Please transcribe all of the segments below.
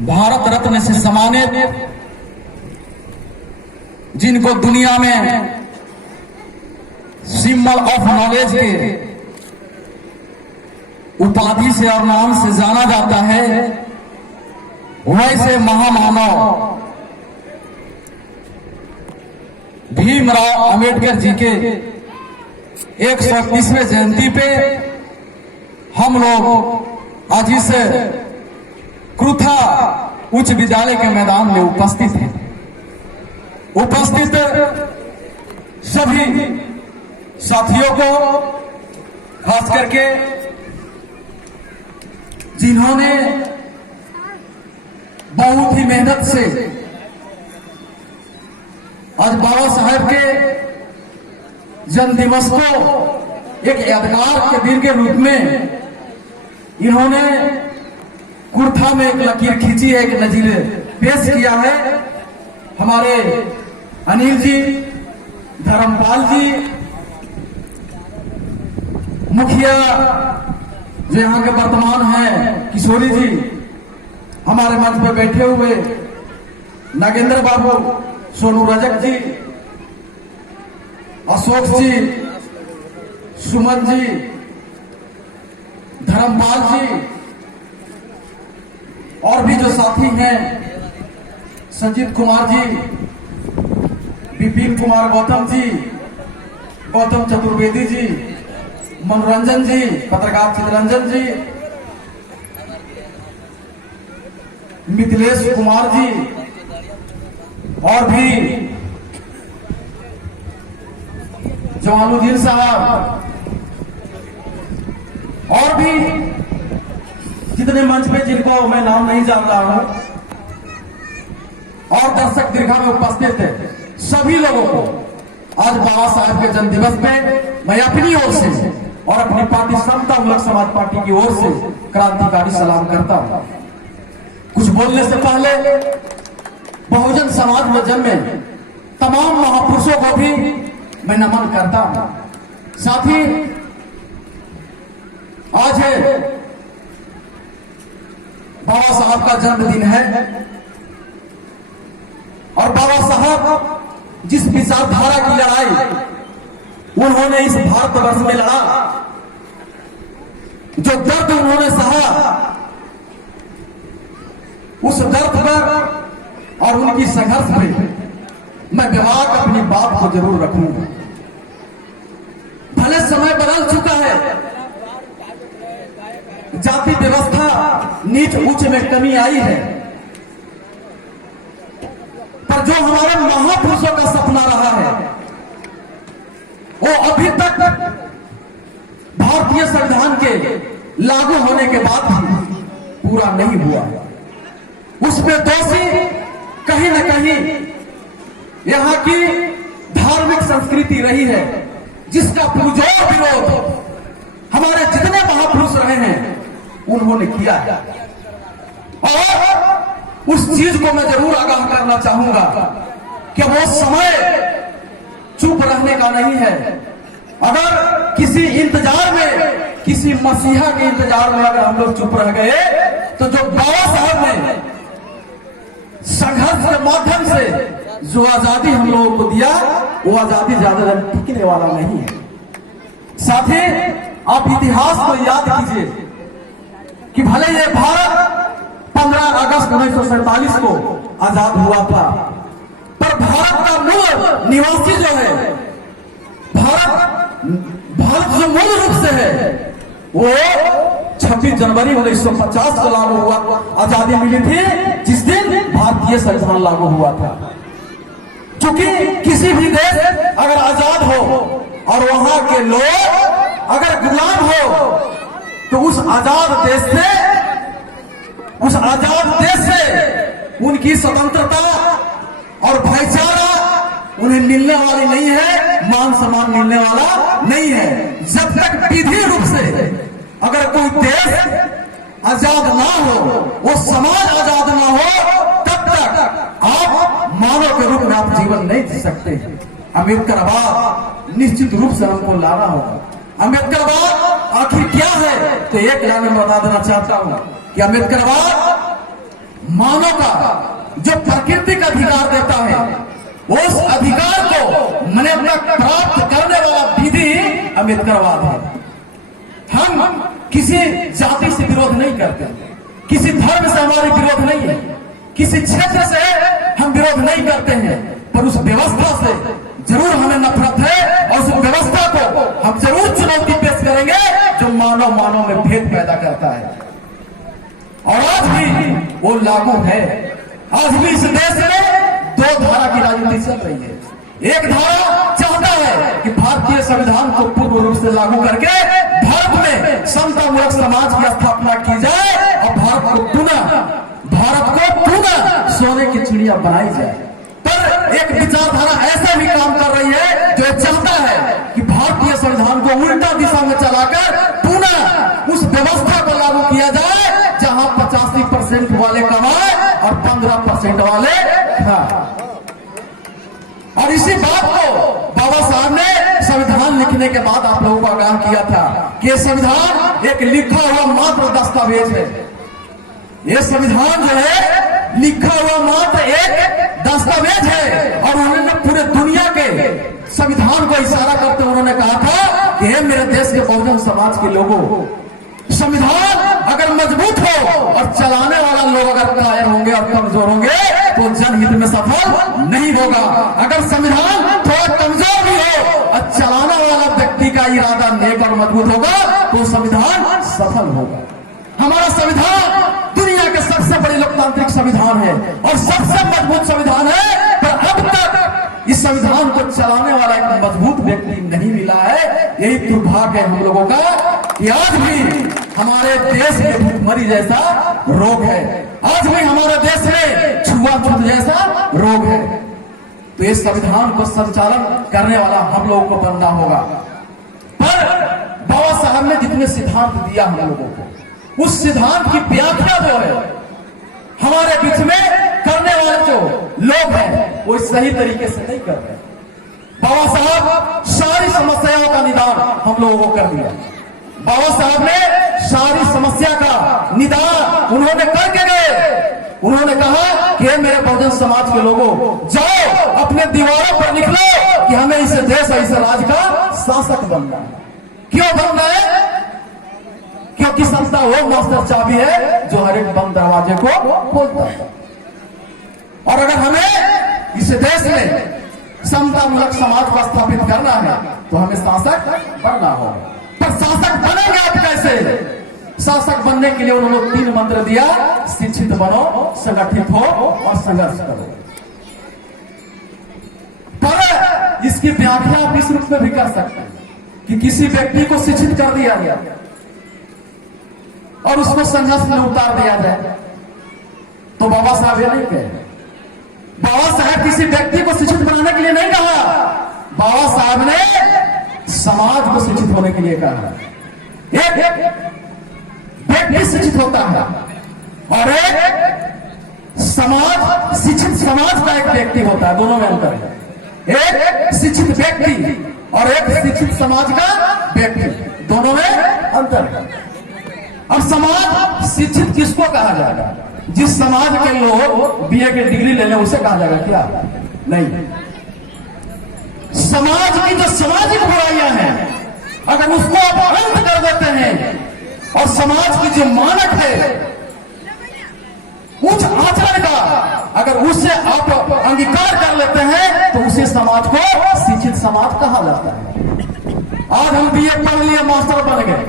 भारत रत्न से सम्मानित, जिनको दुनिया में सिंबल ऑफ नॉलेज के उपाधि से और नाम से जाना जाता है, वैसे महामानव भीमराव अंबेडकर जी के 130वें जयंती पे हम लोग आज इस क्रुथा उच्च विद्यालय के मैदान में उपस्थित हैं। उपस्थित सभी साथियों को, खास करके जिन्होंने बहुत ही मेहनत से आज बाबा साहेब के जन्म दिवस को एक यादगार के दिन के रूप में इन्होंने कुर्था में एक लकीर खींची है, एक नजीर पेश किया है। हमारे अनिल जी, धर्मपाल जी, मुखिया जो यहाँ के वर्तमान हैं किशोरी जी, हमारे मंच पर बैठे हुए नागेंद्र बाबू, सोनू रजक जी, अशोक जी, सुमन जी, धर्मपाल जी, और भी जो साथी हैं, संजीत कुमार जी, विपिन कुमार गौतम जी, गौतम चतुर्वेदी जी, मनोरंजन जी, पत्रकार चित्ररंजन जी, मिथिलेश कुमार जी, और भी जवानुद्दीन साहब, और भी जितने मंच पे जिनको मैं नाम नहीं जान रहा हूं, और दर्शक दीर्घा में उपस्थित थे, सभी लोगों को आज बाबा साहेब के जन्म दिवस पे मैं अपनी ओर से और अपनी पार्टी समता मूलक समाज पार्टी की ओर से क्रांतिकारी सलाम करता हूं। कुछ बोलने से पहले बहुजन समाज में जन्मे तमाम महापुरुषों को भी मैं नमन करता हूं। साथ ही आज बाबा साहब का जन्मदिन है और बाबा साहब जिस विचारधारा की लड़ाई उन्होंने इस भारतवर्ष में लड़ा, जो दर्द उन्होंने सहा, उस दर्द पर और उनकी संघर्ष में मैं विभाग अपनी बात को जरूर रखूंगा। भले समय बदल चुका है, जाति व्यवस्था नीच ऊंच में कमी आई है, पर जो हमारे महापुरुषों का सपना रहा है वो अभी तक भारतीय संविधान के लागू होने के बाद भी पूरा नहीं हुआ। उसमें दोषी कहीं न कहीं यहां की धार्मिक संस्कृति रही है, जिसका पुरजोर विरोध हमारे जितने महापुरुष रहे हैं उन्होंने किया है। और उस चीज को मैं जरूर आगाह करना चाहूंगा कि वो समय चुप रहने का नहीं है। अगर किसी इंतजार में, किसी मसीहा के इंतजार में अगर हम लोग चुप रह गए, तो जो बाबा साहब ने संघर्ष के माध्यम से जो आजादी हम लोगों को दिया, वो आजादी ज्यादा दिन टिकने वाला नहीं है। साथ ही आप इतिहास को याद कीजिए कि भले ये भारत 15 अगस्त 1947 को आजाद हुआ था, पर भारत का मूल निवासी जो है, भारत जो मूल रूप से है, वो 26 जनवरी 1950 को लागू हुआ, आजादी मिली थी जिस दिन भारतीय संविधान लागू हुआ था। क्योंकि किसी भी देश अगर आजाद हो और वहां के लोग अगर गुलाम हो, तो उस आजाद देश से उनकी स्वतंत्रता और भाईचारा उन्हें मिलने वाली नहीं है, मान सम्मान मिलने वाला नहीं है। जब तक विधि रूप से अगर कोई देश आजाद ना हो, वो समाज आजाद ना हो, तब तक आप मानव के रूप में आप जीवन नहीं जी सकते। अम्बेडकरवाद निश्चित रूप से हमको लाना होगा। अम्बेडकरवाद आखिर क्या है, तो एक लाइन में बता देना चाहता हूं कि अम्बेडकरवाद मानव का जो प्रकृति का अधिकार देता है, उस अधिकार को मने तक प्राप्त करने वाला विधि अम्बेडकरवाद है। हम किसी जाति से विरोध नहीं करते, किसी धर्म से हमारी विरोध नहीं है, किसी क्षेत्र से हम विरोध नहीं करते हैं, पर उस व्यवस्था से जरूर हमें नफरत है और उस व्यवस्था को हम जरूर चुनौती पेश करेंगे जो मानव में भेद पैदा करता है। और आज भी वो लागू है। आज भी इस देश में दो धारा की राजनीति चल रही है। एक धारा चाहता है कि भारतीय संविधान को पूर्ण रूप से लागू करके भारत में समतामूलक समाज की स्थापना की जाए और भारत को पुनः सोने की चिड़िया बनाई जाए। पर एक विचारधारा ऐसा भी काम कर रही है जो चाहता है कि भारतीय संविधान को उल्टा दिशा में चलाकर पुनः उस व्यवस्था को लागू किया जाए जहां 85% वाले कमाए और 15% वाले खाए। और इसी बात को बाबा साहब ने संविधान लिखने के बाद आप लोगों को आगाह किया था कि संविधान एक लिखा हुआ मात्र दस्तावेज है। ये संविधान जो है लिखा हुआ मात्र एक दस्तावेज है। और उन्होंने पूरे दुनिया के संविधान को इशारा करते उन्होंने कहा था कि हे मेरे देश के बहुजन समाज के लोगों, संविधान अगर मजबूत हो और चलाने वाला लोग अगर कायर होंगे और कमजोर होंगे तो जनहित में सफल नहीं होगा। अगर संविधान थोड़ा कमजोर भी हो और चलाने वाला व्यक्ति का इरादा नेक और मजबूत होगा तो संविधान सफल होगा। हमारा संविधान दुनिया के सबसे बड़ी लोकतांत्रिक संविधान है और सबसे मजबूत संविधान है, पर अब तक इस संविधान को चलाने वाला एक मजबूत व्यक्ति नहीं मिला है। यही दुर्भाग्य है हम लोगों का कि आज भी हमारे देश में भूखमरी जैसा रोग है, आज भी हमारे देश में छुआछूत जैसा रोग है। तो इस संविधान को संचालन करने वाला हम लोगों को बनना होगा। पर बाबा साहब ने जितने सिद्धांत दिया हम लोगों को, उस सिद्धांत की व्याख्या जो है हमारे बीच में करने वाले जो लोग हैं वो सही तरीके से नहीं कर रहे। बाबा साहब सारी समस्याओं का निदान हम लोगों को कर दिया। बाबा साहब ने सारी समस्या का निदान उन्होंने करके गए। उन्होंने कहा कि मेरे बहुजन समाज के लोगों, जाओ अपने दीवारों पर निकलो कि हमें इस देश और इस राज्य का शासक बनना है। क्यों बनना है? क्योंकि सत्ता वो मास्टर चाबी है जो हर एक बंद दरवाजे को खोलता है। और अगर हमें इस देश में समतामूलक समाज को स्थापित करना है तो हमें शासक बनना होगा। पर शासक बनेंगे आप कैसे? शासक बनने के लिए उन्होंने 3 मंत्र दिया, शिक्षित बनो, संगठित हो और संघर्ष करो। पर इसकी व्याख्या आप इस रूप में भी कर सकते हैं कि किसी व्यक्ति को शिक्षित कर दिया गया और उसको संघर्ष में उतार दिया जाए। तो बाबा साहब ये नहीं कहे। बाबा साहब किसी व्यक्ति को शिक्षित बनाने के लिए नहीं कहा, बाबा साहब ने समाज को शिक्षित होने के लिए कहा। एक व्यक्ति शिक्षित होता है और एक समाज शिक्षित समाज का एक व्यक्ति होता है, दोनों में अंतर है। एक शिक्षित व्यक्ति और एक शिक्षित समाज का व्यक्ति, दोनों में अंतर है। और समाज शिक्षित किसको कहा जाएगा? जिस समाज के लोग बीए की डिग्री ले लें उसे कहा जाएगा क्या? नहीं। समाज की जो सामाजिक बुराइयां हैं अगर उसको आप अंत कर देते हैं और समाज की जो मानक है उच्च आचरण का अगर उसे आप अंगीकार कर लेते हैं तो उसे समाज को शिक्षित समाज कहा जाता है। आज हम बीए पढ़ लिए, मास्टर बन गए,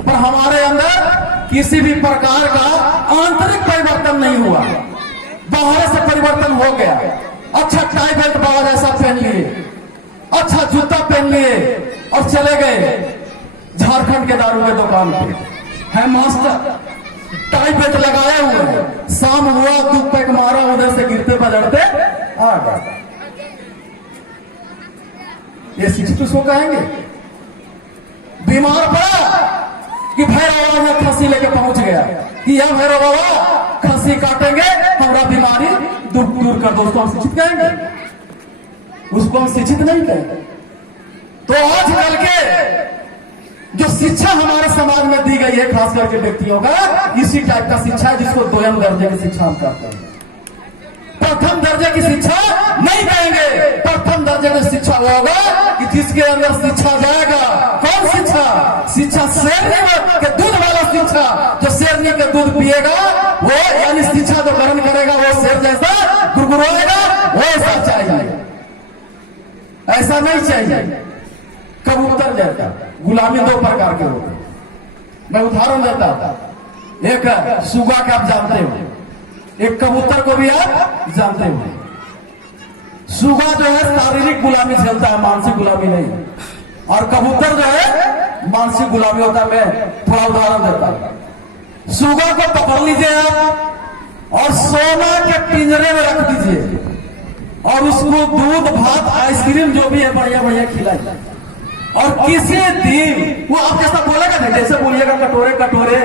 पर हमारे अंदर किसी भी प्रकार का आंतरिक परिवर्तन नहीं हुआ। बाहर से परिवर्तन हो गया, अच्छा टाई बेल्ट बाबा जैसा पहन लिए, अच्छा जूता पहन लिए और चले गए झारखंड के दारू के दुकान पे। है मास्टर, टाई बेल्ट लगाए हुए, शाम हुआ 2 पैक मारा, उधर से गिरते बजड़ते आ गया। ये शिक्षित उसको कहेंगे? बीमार पड़ा कि भैरव बाबा में खसी लेके पहुंच गया कि यह भैरव बाबा खसी काटेंगे, हमारा बीमारी दूर कर दो, उसको हम शिक्षित कहेंगे? उसको हम शिक्षित नहीं कहेंगे। तो आजकल के जो शिक्षा हमारे समाज में दी गई है खास करके व्यक्तियों का, इसी टाइप का शिक्षा है जिसको दोयम दर्जे की शिक्षा हम कहते हैं। प्रथम दर्जे की शिक्षा नहीं कहेंगे। प्रथम दर्जे की शिक्षा वो होगा कि जिसके अंदर शिक्षा जाएगा। कौन शिक्षा? शिक्षा शेरनी के दूध वाला शिक्षा। जो शेरनी का दूध पिएगा वो, यानी शिक्षा जो ग्रहण करेगा वो शेर जैसा गुरगुराएगा, वो ऐसा चाहिए। ऐसा नहीं चाहिए कबूतर जैसा। गुलामी दो प्रकार के होते हैं। मैं उदाहरण देता था। एक सुगा का आप जानते हो, एक कबूतर को भी आप जानते हो। सुगा जो है शारीरिक गुलामी झेलता है, मानसिक गुलामी नहीं। और कबूतर जो है मानसिक गुलामी होता है। मैं थोड़ा उदाहरण देता हूं। सुगा को पकड़ लीजिए आप और सोना के पिंजरे में रख दीजिए और उसको दूध भात आइसक्रीम जो भी है बढ़िया बढ़िया खिलाइए। और किसी दिन वो आप जैसा बोलेगा ना, जैसे बोलिएगा कटोरे कटोरे,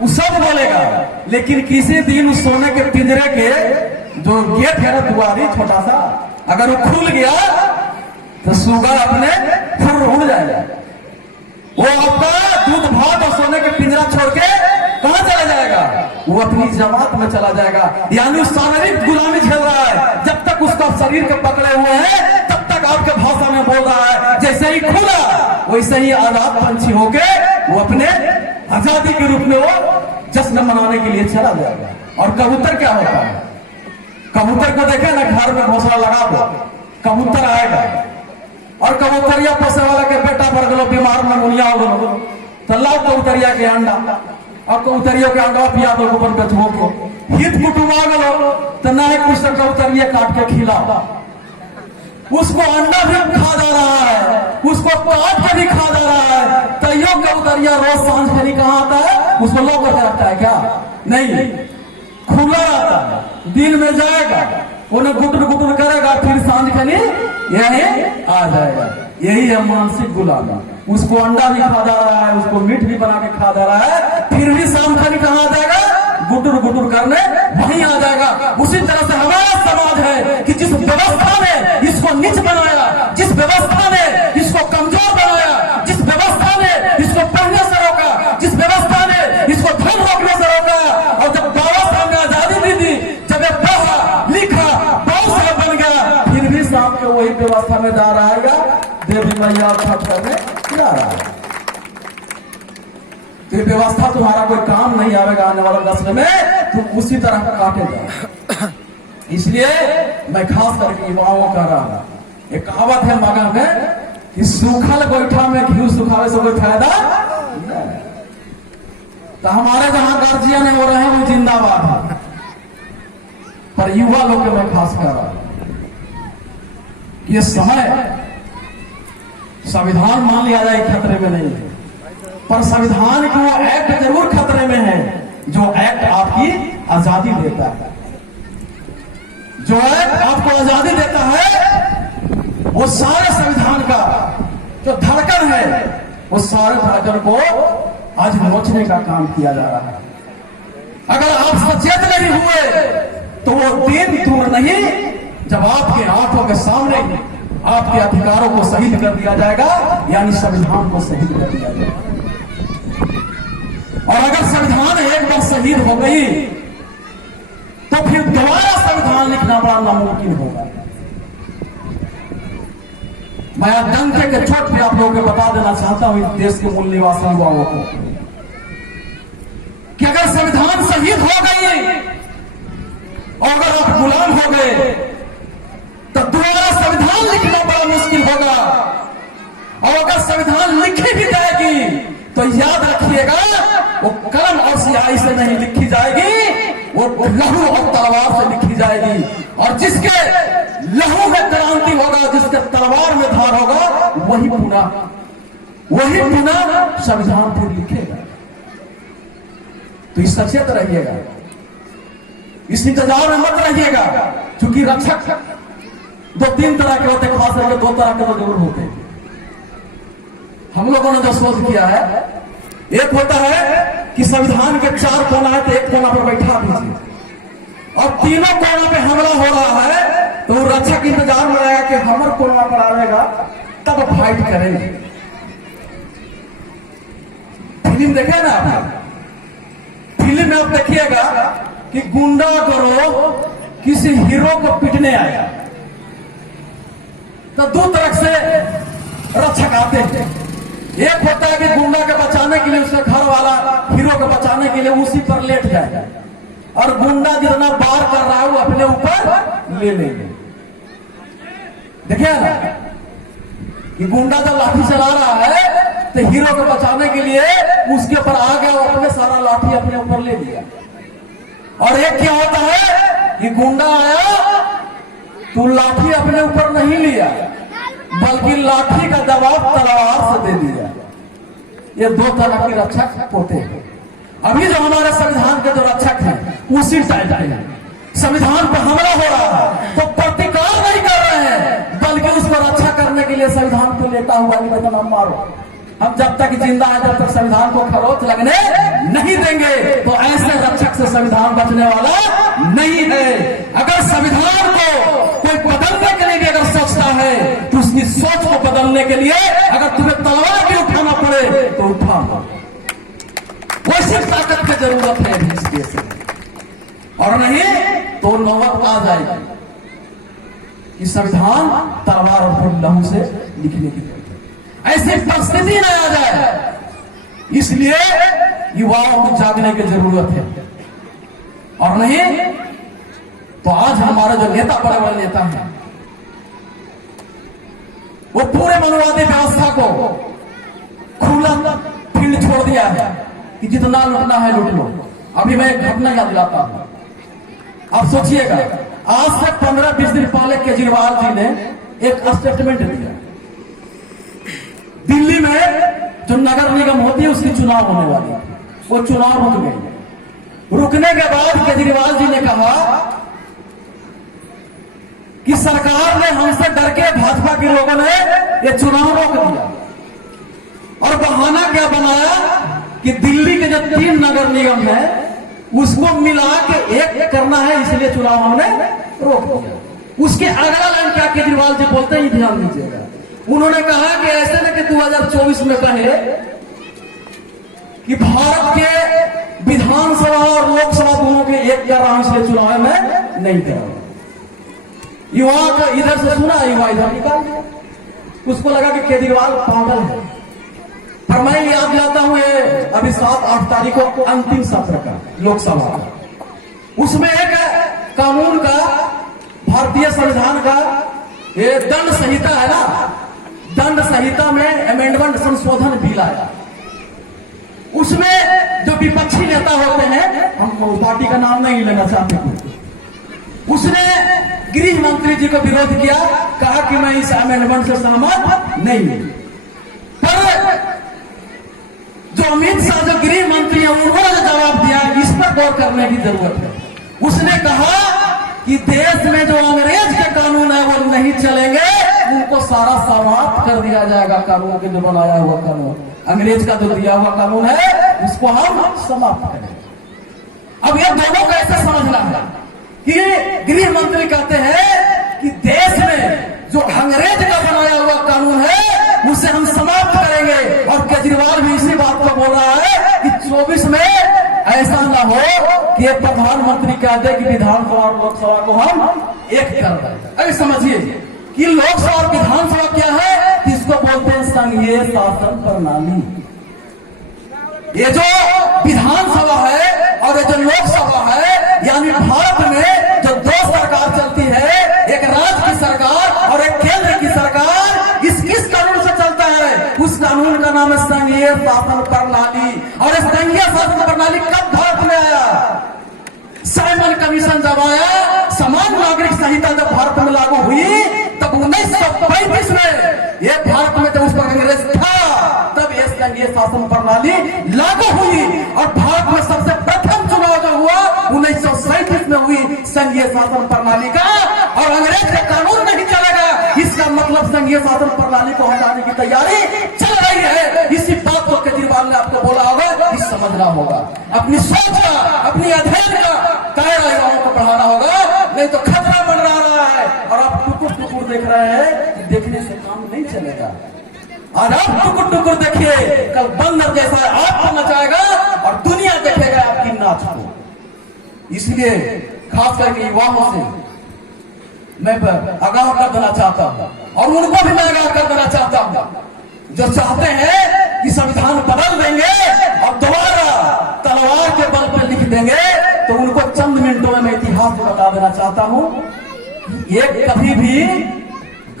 वो सब बोलेगा। लेकिन किसी दिन उस सोने के पिंजरे के जो गेट है ना, दुआरी छोटा सा, अगर वो खुल गया तो सुगा अपने फिर उड़ जाएगा। वो आपका दूध भात और सोने के पिंजरा छोड़ के कहां चला जाएगा? वो अपनी जमात में चला जाएगा। यानी शारीरिक गुलामी झेल रहा है। जब तक उसका शरीर के पकड़े हुए हैं तब तक आपके भाषा में बोल रहा है। जैसे ही खुला वैसे ही आजाद पंछी होके वो अपने आजादी के रूप में वो जश्न मनाने के लिए चला जाएगा। और कबूतर क्या होता है? कबूतर को देखे ना, घर में घोंसला लगा दो, कबूतर आएगा। और कबूतरिया पोसे वाला के बेटा पर गलो बीमार नमूनिया हो गलो तो लाओ कबूतरिया के अंडा, और कबूतरियों के अंडा पिया दो ऊपर बेचबो को। हित कुटुम आ गलो तो ना एक कुछ कबूतरिया काट के खिलाओ। उसको अंडा भी खा जा रहा है, उसको काट के भी खा जा रहा है। तैयो कबूतरिया रोज सांझ खनी कहाँ आता है? उसको लोग करके रखता है क्या? नहीं, खुला रहता है। दिन में जाएगा, उन्हें गुटर गुटर करेगा, फिर सांझ खनी यही आ जाएगा। यही है मानसिक गुलामी। उसको अंडा भी खा जा रहा है, उसको मीट भी बना के खा जा रहा है, फिर भी शाम खनी कहाँ आ जाएगा? गुटर गुटर करने वहीं आ जाएगा। उसी तरह से हमारा समाज है कि जिस व्यवस्था ने इसको नीच बनाया, जिस व्यवस्था ने इसको कमजोर बनाया, जिस व्यवस्था ने इसको पढ़ने से रोका, जिस व्यवस्था ने इसको धन रोकने से रोका, और जब बाबा साहब ने आजादी दी थी, जब ये पढ़ा लिखा बहुत साहब बन गया, फिर भी शाम को वही व्यवस्था में जा रहा है, देवी मैया छठ करने जा रहा है। ये व्यवस्था तुम्हारा कोई काम नहीं आवेगा आने वाला दशक में, तुम उसी तरह काटे जाओ। इसलिए मैं खास करके युवाओं को कह रहा हूं, एक कहावत है मगध में कि सूखल गोईठा में घी सुखावे से कोई फायदा नहीं। तो हमारे जहां गार्जियन है वो रहे वो जिंदाबाद है, पर युवा लोग के मैं खास कह रहा हूं कि ये समय संविधान मान लिया जाए खतरे में नहीं है, पर संविधान की वो एक्ट जरूर खतरे में है जो एक्ट आपकी आजादी देता है। जो एक्ट आपको आजादी देता है वो सारे संविधान का जो धड़कन है, वो सारे धड़कन को आज नोचने का काम किया जा रहा है। अगर आप सचेत नहीं हुए तो वो दिन दूर नहीं जब आपके आंखों के सामने आपके अधिकारों को शहीद कर दिया जाएगा, यानी संविधान को शहीद कर दिया जाएगा। और अगर संविधान एक बार शहीद हो गई तो फिर दोबारा संविधान लिखना बड़ा नामुमकिन होगा। मैं डंके के चोट पे आप लोगों को बता देना चाहता हूं इस देश के मूल निवासी युवाओं को कि अगर संविधान शहीद हो गई और अगर आप गुलाम हो गए तो दोबारा संविधान लिखना बड़ा मुश्किल होगा। और अगर संविधान लिखी भी जाएगी तो याद रखिएगा वो कलम और स्याही से नहीं लिखी जाएगी, वो लहू और तलवार से लिखी जाएगी। और जिसके लहू में क्रांति होगा, जिसके तलवार में धार होगा, वही पुनः संविधान फिर लिखेगा। तो इस सचेत रहिएगा, इस इंतजार में मत रहिएगा, क्योंकि रक्षक दो तीन तरह के होते, खास करके दो तरह के तो जरूर होते हैं। हम लोगों ने जो सोच किया है, एक होता है कि संविधान के चार कोना है तो एक कोना पर बैठा दीजिए, और तीनों कोना पे हमला हो रहा है तो रक्षक इंतजार में रहेगा कि हमारे कोना पर आएगा तब फाइट करेंगे। फिल्म देखे ना आप, फिल्म में आप देखिएगा कि गुंडा गिरोह किसी हीरो को पीटने आया तो दो तरफ से रक्षक आते हैं। एक होता है कि गुंडा के बचाने के लिए उसका घर वाला हीरो को बचाने के लिए उसी पर लेट जाएगा, और गुंडा जितना बार कर रहा है वो अपने ऊपर ले लेंगे। देखिए ना कि गुंडा जब लाठी चला रहा है तो हीरो को बचाने के लिए उसके ऊपर आ गया, वो अपने सारा लाठी अपने ऊपर ले लिया। और एक क्या होता है कि गुंडा आया तो लाठी अपने ऊपर नहीं लिया, बल्कि लाठी का जवाब तलवार से दे दिया। ये दो तरह के रक्षक होते हैं। अभी जो हमारे संविधान के जो रक्षक हैं उसी टाइप के हैं। संविधान पर हमला हो रहा है तो प्रतिकार नहीं कर रहे हैं, बल्कि उसको रक्षा करने के लिए संविधान को लेता हुआ कि भाई तुम मारो। हम जब तक जिंदा है, जब तक संविधान को खरोच लगने नहीं देंगे, तो ऐसे रक्षक से संविधान बचने वाला नहीं है। अगर संविधान को कोई बदलने के लिए भी अगर सोचता है तो उसकी सोच को बदलने के लिए अगर तुम्हें तलवार भी उठाना पड़े तो उठा। वैसी ताकत की जरूरत है इस देश में, और नहीं तो नौबत आ जाएगी कि संविधान तलवार और लहू से लिखने की ऐसी परिस्थिति न आ जाए। इसलिए युवाओं को जागने की जरूरत है, और नहीं तो आज हमारे जो नेता, बड़े बड़े नेता हैं, वो पूरे मनुवादी व्यवस्था को खुला फील्ड छोड़ दिया है कि जितना लूटना है लूट लो। अभी मैं एक घटना याद दिलाता हूं, आप सोचिएगा। आज से 15-20 दिन पहले केजरीवाल जी ने एक स्टेटमेंट दिया। दिल्ली में जो नगर निगम होती है उसकी चुनाव होने वाली है, वो चुनाव रुक गई। रुकने के बाद केजरीवाल जी ने कहा कि सरकार ने हमसे डर के, भाजपा के लोगों ने ये चुनाव रोक दिया, और बहाना क्या बनाया कि दिल्ली के जो 3 नगर निगम है उसको मिला के एक करना है, इसलिए चुनाव हमने रोक दिया। उसके अगला लाइन क्या केजरीवाल जी बोलते हैं, ध्यान दीजिएगा। उन्होंने कहा कि ऐसे न कि 2024 में कहे कि भारत के विधानसभा और लोकसभा दोनों के एक कर रहा हूं, इसलिए चुनाव में नहीं कर रहा। युवा का इधर से सुना, युवा इधर निकाल दिया। उसको लगा कि केजरीवाल पागल है। पर मैं याद दिलाता हूं, ये अभी 7-8 तारीख को अंतिम सत्र का लोकसभा का, उसमें एक कानून का, भारतीय संविधान का ये दंड संहिता है ना, दंड संहिता में अमेंडमेंट संशोधन बिल आया। उसमें जो विपक्षी नेता होते हैं, हम पार्टी का नाम नहीं लेना चाहते, उसने गृह मंत्री जी को विरोध किया, कहा कि मैं इस अमेंडमेंट से सहमत नहीं हूं। पर जो अमित शाह जो गृह मंत्री है उन्होंने जवाब दिया, इस पर गौर करने की जरूरत है। उसने कहा कि देश में जो अंग्रेज के कानून है वो नहीं चलेंगे, उनको सारा समाप्त कर दिया जाएगा। कानून के जो बनाया हुआ कानून, अंग्रेज का जो दिया हुआ कानून है, उसको हम समाप्त करें। अब ये दोनों को ऐसे समझना है कि गृह मंत्री कहते हैं कि देश में जो अंग्रेज का बनाया हुआ कानून है उसे हम समाप्त करेंगे, और केजरीवाल भी इसी बात को बोल रहा है कि 24 में ऐसा ना हो कि प्रधानमंत्री कह दे कि विधानसभा और लोकसभा को हम एक कर दें। अभी समझिए कि लोकसभा और विधानसभा क्या है, इसको बोलते हैं संघीय शासन प्रणाली। ये जो विधानसभा है और ये जो लोकसभा है, यानी भारत में जो 2 सरकार चलती है, एक राज्य की सरकार और एक केंद्र की सरकार, इस किस कानून से चलता है? उस कानून का नाम है संघीय शासन प्रणाली। और इस संघीय शासन प्रणाली कब भारत में आया? साइमन कमीशन जब आया, समान नागरिक संहिता जब भारत में लागू हुई, तब 1935 में ये भारत में जब उस पर कांग्रेस था, तब ये संघीय शासन प्रणाली लागू हुई। और भारत में सबसे प्रथम चुनाव जो हुआ 1937 में हुई संघीय शासन प्रणाली का, और अंग्रेज का कानून नहीं चलेगा, इसका मतलब संघीय शासन प्रणाली को हटाने की तैयारी चल रही है। इसी बात को केजरीवाल ने आपको बोला होगा, इस समझना होगा, अपनी सोच का, अपनी अध्ययन का दायरा युवाओं को बढ़ाना होगा, नहीं तो खतरा बढ़ रहा है। और आप टुकुर टुकुर देख रहे हैं, देखने से काम नहीं चलेगा। और आप टुकुर टुकुर देखिए, कल बंदर जैसा आपको नचाएगा और दुनिया देखेगा आपकी नाच को। इसलिए खास करके युवाओं से मैं आगाह कर देना चाहता हूं और उनको भी मैं आगाह कर देना चाहता हूं जो चाहते हैं कि संविधान बदल देंगे और दोबारा तलवार के बल पर लिख देंगे, तो उनको चंद मिनटों में मैं इतिहास में बता देना चाहता हूं, ये कभी भी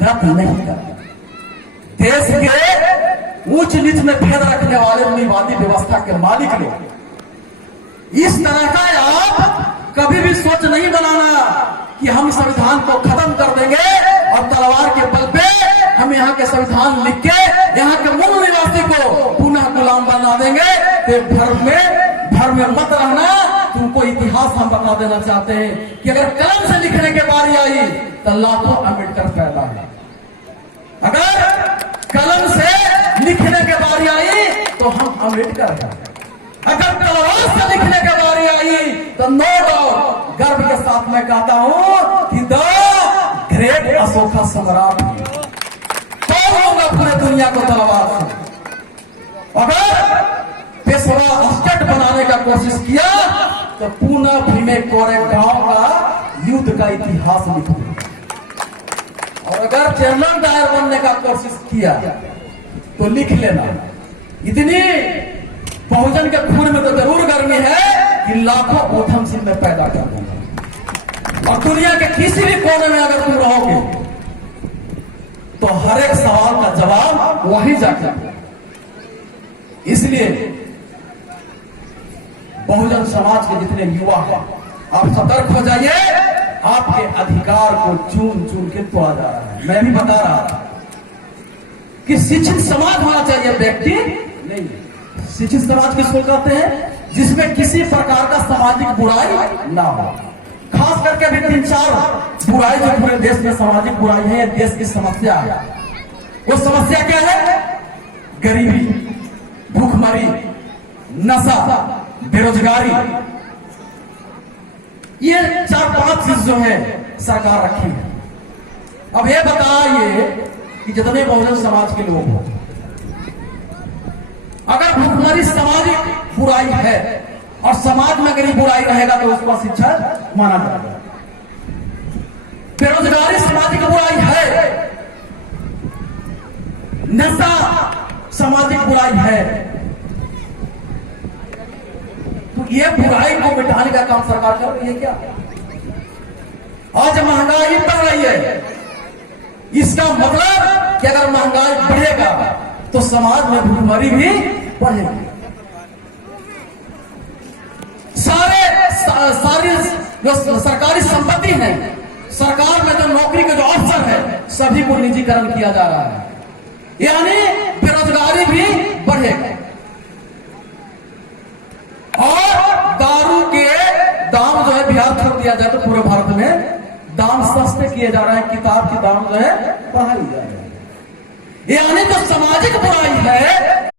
गलत नहीं करता। देश के ऊंच नीच में भेद रखने वाले रूढ़िवादी व्यवस्था के मालिक लोग इस तरह का आप कभी भी सोच नहीं बनाना कि हम संविधान को खत्म कर देंगे और तलवार के बल पे हम यहाँ के संविधान लिख के यहाँ के मूल निवासी को पुनः गुलाम बना देंगे। तो भर में मत रहना, तुमको इतिहास हम बता देना चाहते हैं कि अगर कलम से लिखने के बारी आई तो लाखों अम्बेडकर पैदा है, अगर कलम से लिखने के बारी आई तो हम अम्बेडकर हैं, अगर तलवार से लिखने के बारी आई तो नो डाउट गर्व के साथ मैं कहता हूं कि द ग्रेट अशोका सम्राट कौन होगा पूरे दुनिया को तलवार से। अगर पेशवा स्टेट बनाने का कोशिश किया तो पूना भीमे कोरेगांव का युद्ध का इतिहास लिख दिया, और अगर जनरल डायर बनने का कोशिश किया तो लिख लेना, इतनी बहुजन के खून में तो जरूर गर्मी है कि लाखों ऊधम सिंह में पैदा कर दूंगा। और दुनिया के किसी भी कोने में अगर तुम रहोगे तो हर एक सवाल का जवाब वहीं जाकर। इसलिए बहुजन समाज के जितने युवा हैं, आप सतर्क हो जाइए, आपके अधिकार को चुन चुन के तोड़ा जा रहा है। मैं भी बता रहा था कि शिक्षित समाज होना चाहिए, व्यक्ति नहीं। शिक्षित समाज किसको कहते हैं? जिसमें किसी प्रकार का सामाजिक बुराई ना हो। खास करके अभी 3-4 बुराई जो पूरे देश में सामाजिक बुराई है, देश की समस्या है। वो समस्या क्या है? गरीबी, भूखमरी, नशा, बेरोजगारी, ये 4-5 चीज जो है सरकार रखी है। अब ये बताइए कि जितने बहुजन समाज के लोग हो, अगर भूखमरी सामाजिक बुराई है और समाज में अगर बुराई रहेगा तो उसको शिक्षा माना जाएगा। बेरोजगारी सामाजिक बुराई है, नशा सामाजिक बुराई है, तो ये बुराई को मिटाने का काम सरकार कर रही है क्या? आज महंगाई बढ़ रही है, इसका मतलब कि अगर महंगाई बढ़ेगा तो समाज में भूखमरी भी बढ़ेगी। सारी जो सरकारी संपत्ति है, सरकार में जो नौकरी के जो अवसर है, सभी को निजीकरण किया जा रहा है, यानी बेरोजगारी भी बढ़ेगा। और दारू के दाम जो है बिहार छोड़ दिया जाए तो पूरे भारत में दाम सस्ते किए जा रहे हैं, किताब की दाम जो है बढ़ाई जा रही है। यानी जो सामाजिक बुराई है